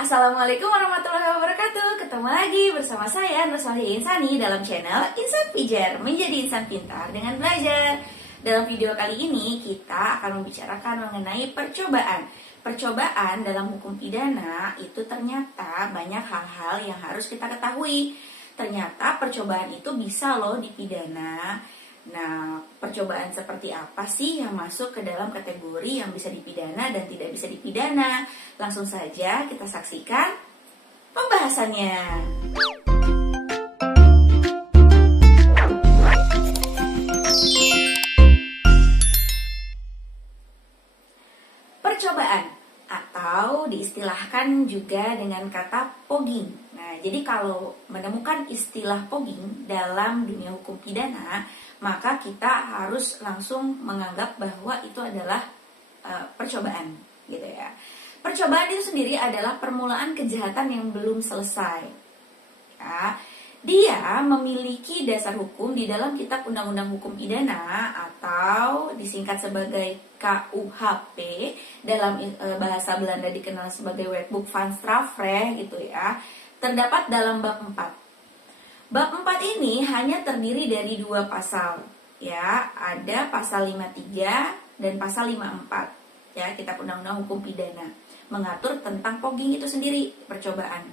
Assalamualaikum warahmatullahi wabarakatuh. Ketemu lagi bersama saya Nur Solihin Insani dalam channel Insan Pijar, menjadi insan pintar dengan belajar. Dalam video kali ini kita akan membicarakan mengenai percobaan. Percobaan dalam hukum pidana itu ternyata banyak hal-hal yang harus kita ketahui. Ternyata percobaan itu bisa loh dipidana. Nah, percobaan seperti apa sih yang masuk ke dalam kategori yang bisa dipidana dan tidak bisa dipidana? Langsung saja kita saksikan pembahasannya. Percobaan atau diistilahkan juga dengan kata pogging. Nah, jadi kalau menemukan istilah pogging dalam dunia hukum pidana, maka kita harus langsung menganggap bahwa itu adalah percobaan, gitu ya. Percobaan itu sendiri adalah permulaan kejahatan yang belum selesai. Ya, dia memiliki dasar hukum di dalam Kitab Undang-Undang Hukum Pidana atau disingkat sebagai KUHP, dalam bahasa Belanda dikenal sebagai Wetboek van Strafrecht gitu ya. Terdapat dalam bab 4. Bab 4 ini hanya terdiri dari 2 pasal, ya, ada pasal 53 dan pasal 54, ya, Kitab Undang-Undang Hukum Pidana, mengatur tentang pogging itu sendiri, percobaan.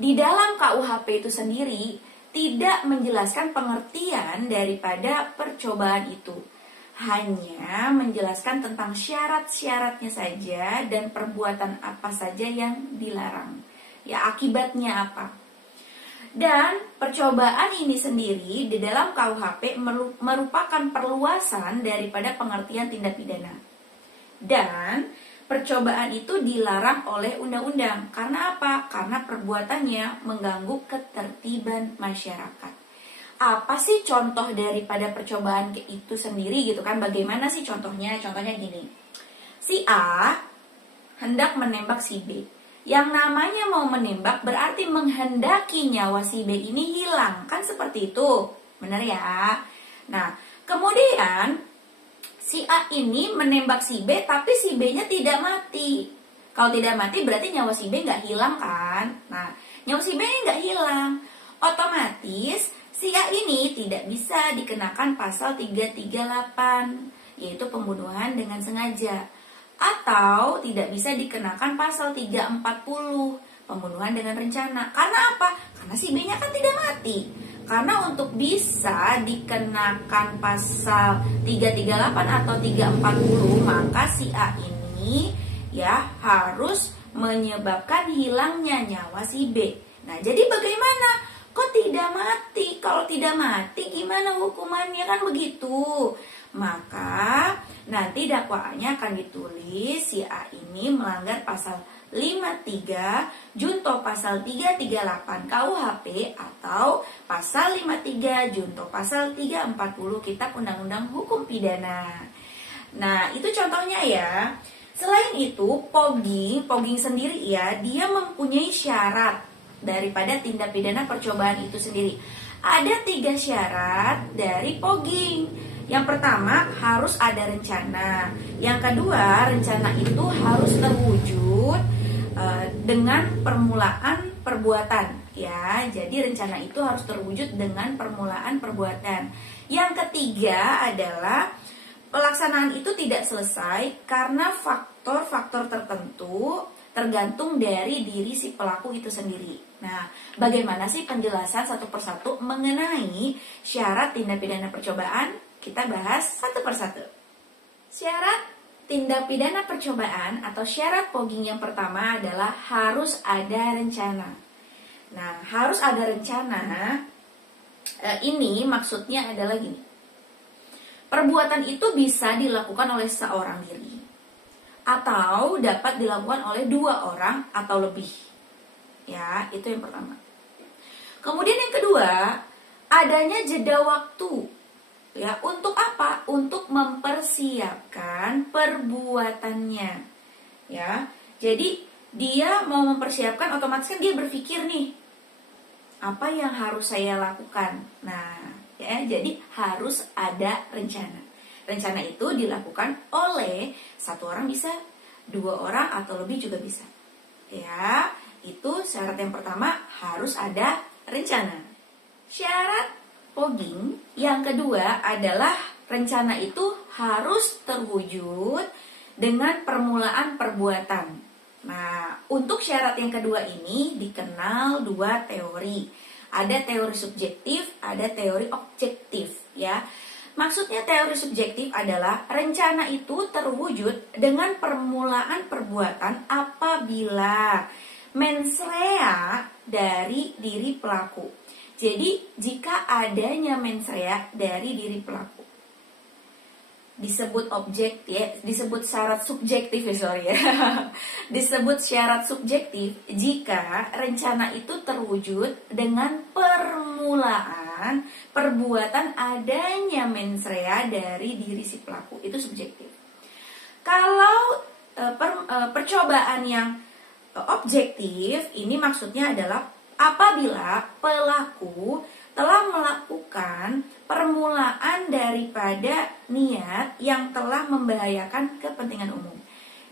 Di dalam KUHP itu sendiri tidak menjelaskan pengertian daripada percobaan itu, hanya menjelaskan tentang syarat-syaratnya saja dan perbuatan apa saja yang dilarang, ya, akibatnya apa. Dan percobaan ini sendiri di dalam KUHP merupakan perluasan daripada pengertian tindak pidana. Dan percobaan itu dilarang oleh undang-undang. Karena apa? Karena perbuatannya mengganggu ketertiban masyarakat. Apa sih contoh daripada percobaan itu sendiri gitu kan? Bagaimana sih contohnya? Contohnya gini. Si A hendak menembak si B. Yang namanya mau menembak berarti menghendaki nyawa si B ini hilang. Kan seperti itu. Benar ya? Nah, kemudian si A ini menembak si B tapi si B-nya tidak mati. Kalau tidak mati berarti nyawa si B nggak hilang kan? Nah, nyawa si B ini nggak hilang. Otomatis si A ini tidak bisa dikenakan pasal 338, yaitu pembunuhan dengan sengaja. Atau tidak bisa dikenakan pasal 340, pembunuhan dengan rencana. Karena apa? Karena si B-nya kan tidak mati. Karena untuk bisa dikenakan pasal 338 atau 340, maka si A ini ya harus menyebabkan hilangnya nyawa si B. Nah, jadi bagaimana? Kok tidak mati? Kalau tidak mati gimana hukumannya, kan begitu? Maka nanti dakwaannya akan ditulis si A ini melanggar pasal 53 junto pasal 338 KUHP atau pasal 53 junto pasal 340 Kitab Undang-Undang Hukum Pidana. Nah, itu contohnya ya. Selain itu, pogging sendiri ya, dia mempunyai syarat daripada tindak pidana percobaan itu sendiri. Ada 3 syarat dari pogging. Yang pertama, harus ada rencana. Yang kedua, rencana itu harus terwujud dengan permulaan perbuatan, ya. Jadi rencana itu harus terwujud dengan permulaan perbuatan. Yang ketiga adalah pelaksanaan itu tidak selesai karena faktor-faktor tertentu tergantung dari diri si pelaku itu sendiri. Nah, bagaimana sih penjelasan satu persatu mengenai syarat tindak pidana percobaan? Kita bahas satu persatu. Syarat tindak pidana percobaan atau syarat pogging yang pertama adalah harus ada rencana. Nah, harus ada rencana ini maksudnya adalah gini. Perbuatan itu bisa dilakukan oleh seorang diri atau dapat dilakukan oleh 2 orang atau lebih. Ya, itu yang pertama. Kemudian yang kedua, adanya jeda waktu. Ya, untuk apa? Untuk mempersiapkan perbuatannya. Ya. Jadi dia mau mempersiapkan, otomatis kan dia berpikir nih, apa yang harus saya lakukan? Nah, ya, jadi harus ada rencana. Rencana itu dilakukan oleh 1 orang bisa, 2 orang atau lebih juga bisa. Ya, itu syarat yang pertama harus ada rencana. Syarat fogging yang kedua adalah rencana itu harus terwujud dengan permulaan perbuatan. Nah, untuk syarat yang kedua ini dikenal dua teori. Ada teori subjektif, ada teori objektif, ya. Maksudnya teori subjektif adalah rencana itu terwujud dengan permulaan perbuatan apabila mens rea dari diri pelaku. Jadi jika adanya mens rea dari diri pelaku, disebut objek ya, disebut syarat subjektif ya, disebut syarat subjektif jika rencana itu terwujud dengan permulaan perbuatan adanya mens rea dari diri si pelaku, itu subjektif. Kalau percobaan yang objektif ini maksudnya adalah apabila pelaku telah melakukan permulaan daripada niat yang telah membahayakan kepentingan umum.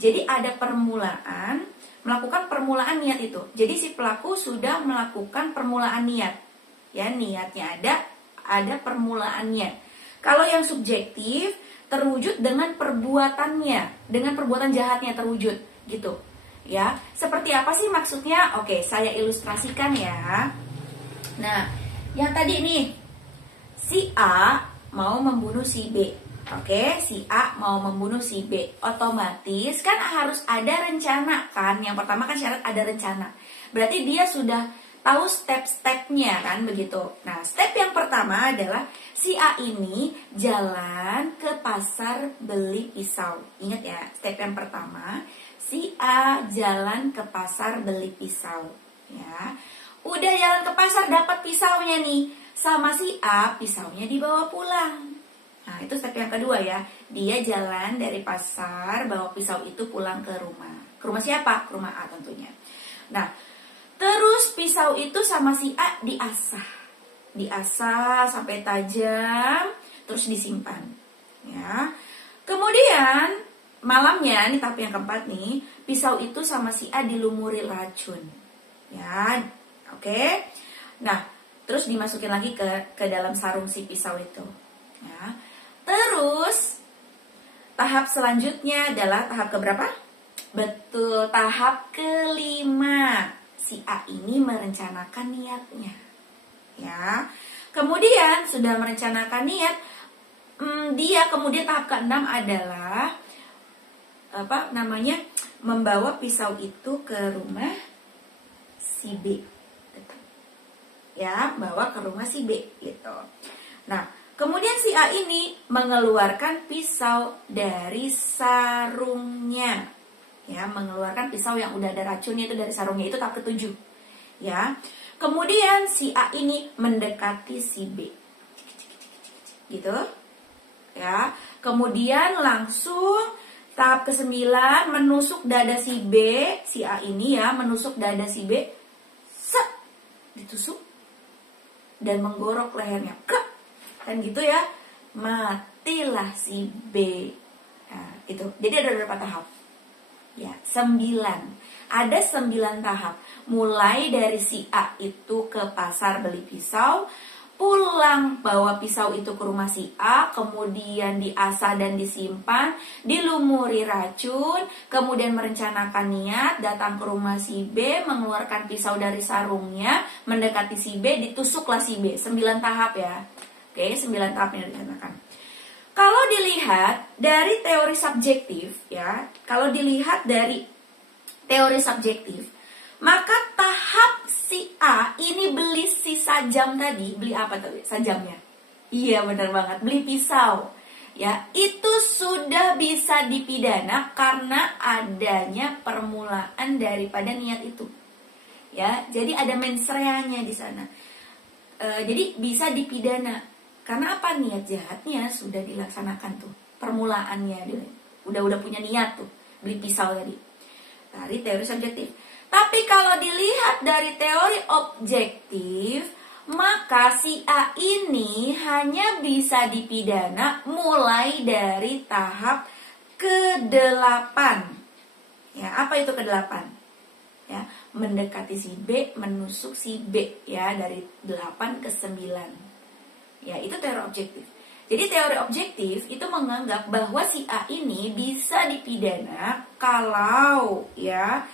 Jadi ada permulaan, melakukan permulaan niat itu. Jadi si pelaku sudah melakukan permulaan niat. Ya, niatnya ada permulaannya. Kalau yang subjektif terwujud dengan perbuatannya, dengan perbuatan jahatnya terwujud gitu. Ya, seperti apa sih maksudnya? Oke, saya ilustrasikan ya. Nah, yang tadi nih, si A mau membunuh si B. Oke, si A mau membunuh si B. Otomatis kan harus ada rencana kan. Yang pertama kan syarat ada rencana. Berarti dia sudah tahu step-stepnya kan begitu. Nah, step yang pertama adalah si A ini jalan ke pasar beli pisau. Ingat ya, step yang pertama, si A jalan ke pasar beli pisau. Ya, udah jalan ke pasar dapat pisaunya nih. Sama si A, pisaunya dibawa pulang. Nah, itu step yang kedua ya. Dia jalan dari pasar, bawa pisau itu pulang ke rumah. Ke rumah siapa? Ke rumah A tentunya. Nah, terus pisau itu sama si A diasah. Diasah sampai tajam, terus disimpan. Ya. Kemudian, malamnya, ini tahap yang keempat nih, pisau itu sama si A dilumuri racun. Ya, oke. Nah, terus dimasukin lagi ke dalam sarung si pisau itu. Ya. Terus tahap selanjutnya adalah tahap keberapa? Betul, tahap kelima. Si A ini merencanakan niatnya. Ya. Kemudian sudah merencanakan niat, dia kemudian tahap keenam adalah membawa pisau itu ke rumah si B. Ya, bawa ke rumah si B gitu. Nah, kemudian si A ini mengeluarkan pisau dari sarungnya. Ya, mengeluarkan pisau yang udah ada racunnya itu dari sarungnya, itu tahap ketujuh. Ya. Kemudian si A ini mendekati si B. Gitu. Ya. Kemudian langsung tahap ke-9 menusuk dada si B, si A ini ya, menusuk dada si B. Ditusuk dan menggorok lehernya, kan gitu ya, matilah si B. Nah, itu. Jadi ada berapa tahap? Ya, 9. Ada 9 tahap. Mulai dari si A itu ke pasar beli pisau, pulang bawa pisau itu ke rumah si A, kemudian diasah dan disimpan, dilumuri racun, kemudian merencanakan niat, datang ke rumah si B, mengeluarkan pisau dari sarungnya, mendekati si B, ditusuklah si B. 9 tahap ya. Oke, 9 tahap yang direncanakan. Kalau dilihat dari teori subjektif ya, kalau dilihat dari teori subjektif, maka tahap si A ini beli si sajam tadi, beli apa tadi? Sajamnya. Iya, benar banget, beli pisau. Ya, itu sudah bisa dipidana karena adanya permulaan daripada niat itu. Ya, jadi ada mens rea-nya di sana. Jadi bisa dipidana. Karena apa? Niat jahatnya sudah dilaksanakan tuh. Permulaannya udah punya niat tuh, beli pisau tadi. Dari teori subjektif. Tapi kalau dilihat dari teori objektif, maka si A ini hanya bisa dipidana mulai dari tahap ke-8. Ya, apa itu ke-8? ya, mendekati si B, menusuk si B, ya, dari 8 ke 9. Ya, itu teori objektif. Jadi teori objektif itu menganggap bahwa si A ini bisa dipidana kalau ya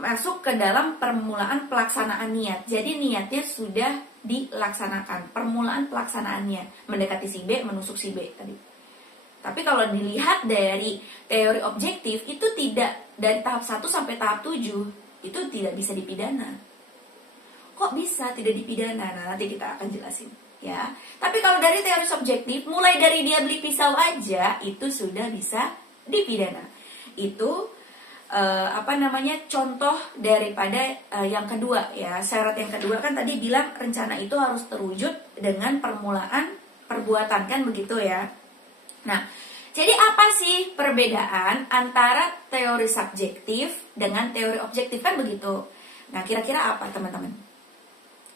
masuk ke dalam permulaan pelaksanaan niat. Jadi niatnya sudah dilaksanakan, permulaan pelaksanaannya, mendekati si B, menusuk si B tadi. Tapi kalau dilihat dari teori objektif, itu tidak, dari tahap 1 sampai tahap 7 itu tidak bisa dipidana. Kok bisa tidak dipidana? Nah, nanti kita akan jelasin, ya. Tapi kalau dari teori subjektif, mulai dari dia beli pisau aja itu sudah bisa dipidana. Itu contoh daripada yang kedua, ya. Syarat yang kedua kan tadi bilang rencana itu harus terwujud dengan permulaan perbuatan, kan begitu ya. Nah, jadi apa sih perbedaan antara teori subjektif dengan teori objektif, kan begitu. Nah, kira-kira apa teman-teman?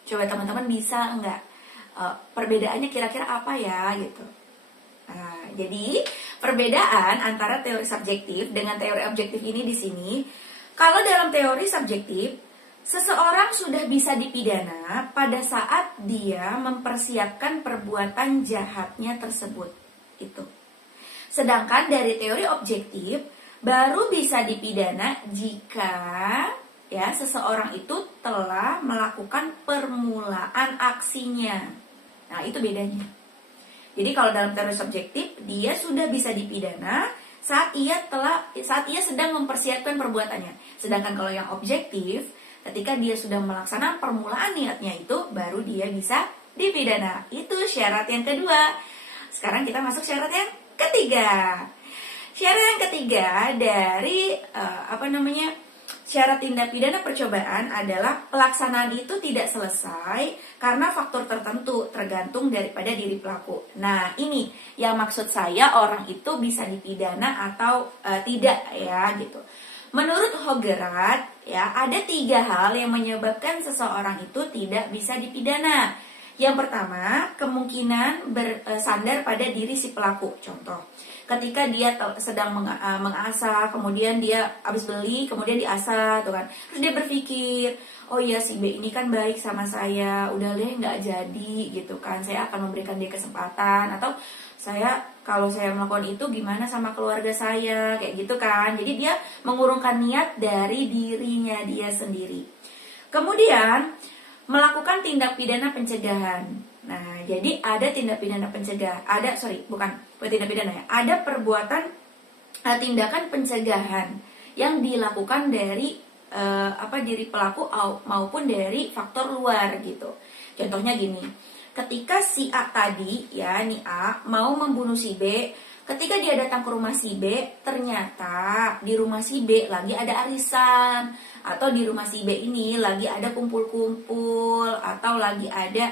Coba teman-teman bisa enggak perbedaannya kira-kira apa ya gitu. Nah, jadi perbedaan antara teori subjektif dengan teori objektif ini di sini, kalau dalam teori subjektif, seseorang sudah bisa dipidana pada saat dia mempersiapkan perbuatan jahatnya tersebut. Itu. Sedangkan dari teori objektif, baru bisa dipidana jika ya seseorang itu telah melakukan permulaan aksinya. Nah, itu bedanya. Jadi kalau dalam teori subjektif, dia sudah bisa dipidana saat ia sedang mempersiapkan perbuatannya. Sedangkan kalau yang objektif, ketika dia sudah melaksanakan permulaan niatnya itu, baru dia bisa dipidana. Itu syarat yang kedua. Sekarang kita masuk syarat yang ketiga. Syarat yang ketiga dari syarat tindak pidana percobaan adalah pelaksanaan itu tidak selesai karena faktor tertentu tergantung daripada diri pelaku. Nah, ini yang maksud saya orang itu bisa dipidana atau tidak ya gitu. Menurut Hogerat ya ada 3 hal yang menyebabkan seseorang itu tidak bisa dipidana. Yang pertama, kemungkinan bersandar pada diri si pelaku. Contoh, ketika dia sedang mengasah, kemudian dia habis beli, kemudian diasah, tuh kan. Terus dia berpikir, oh iya si B ini kan baik sama saya, udah deh nggak jadi gitu kan. Saya akan memberikan dia kesempatan, atau kalau saya melakukan itu gimana sama keluarga saya, kayak gitu kan. Jadi dia mengurungkan niat dari dirinya dia sendiri. Kemudian melakukan tindak pidana pencegahan. Nah, jadi ada tindak pidana ada perbuatan tindakan pencegahan yang dilakukan dari diri pelaku maupun dari faktor luar gitu. Contohnya gini, ketika si A tadi ya, nih A mau membunuh si B, ketika dia datang ke rumah si B, ternyata di rumah si B lagi ada arisan, atau di rumah si B ini lagi ada kumpul-kumpul, atau lagi ada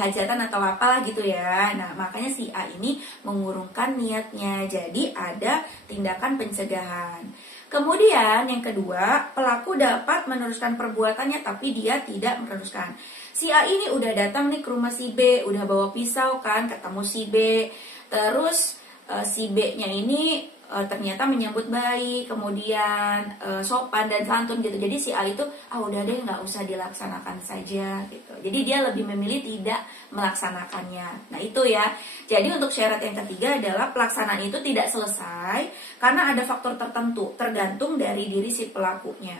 hajatan atau apalah gitu ya. Nah, makanya si A ini mengurungkan niatnya. Jadi ada tindakan pencegahan. Kemudian yang kedua, pelaku dapat meneruskan perbuatannya tapi dia tidak meneruskan. Si A ini udah datang nih ke rumah si B, udah bawa pisau kan, ketemu si B. Terus si B-nya ini ternyata menyambut baik, kemudian sopan dan santun gitu. Jadi si A itu udah deh nggak usah dilaksanakan saja gitu. Jadi dia lebih memilih tidak melaksanakannya. Nah itu ya. Jadi untuk syarat yang ketiga adalah pelaksanaan itu tidak selesai karena ada faktor tertentu tergantung dari diri si pelakunya.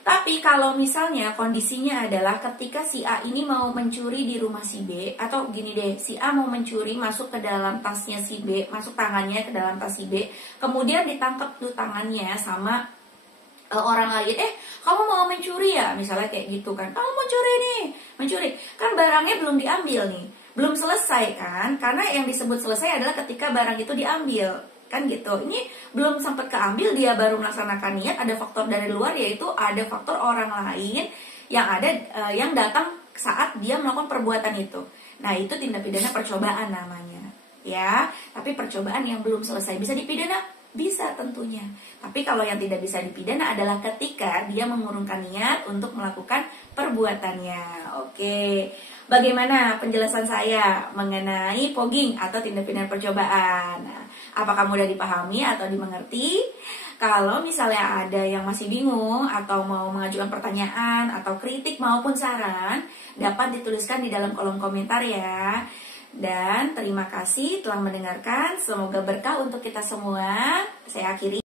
Tapi kalau misalnya kondisinya adalah ketika si A ini mau mencuri di rumah si B, atau gini deh, si A mau mencuri masuk ke dalam tasnya si B, masuk tangannya ke dalam tas si B, kemudian ditangkap tuh tangannya sama orang lain, kamu mau mencuri ya, misalnya kayak gitu kan, kamu mencuri, kan barangnya belum diambil nih, belum selesai kan, karena yang disebut selesai adalah ketika barang itu diambil. Kan gitu, ini belum sempat keambil dia baru melaksanakan niat, ada faktor dari luar yaitu ada faktor orang lain yang datang saat dia melakukan perbuatan itu. Nah itu tindak pidana percobaan namanya ya. Tapi percobaan yang belum selesai bisa dipidana? Bisa tentunya. Tapi kalau yang tidak bisa dipidana adalah ketika dia mengurungkan niat untuk melakukan perbuatannya. Oke, bagaimana penjelasan saya mengenai fogging atau tindak pidana percobaan? Nah, Apakah mudah dipahami atau dimengerti? Kalau misalnya ada yang masih bingung atau mau mengajukan pertanyaan atau kritik maupun saran, dapat dituliskan di dalam kolom komentar ya. Dan terima kasih telah mendengarkan. Semoga berkah untuk kita semua. Saya akhiri.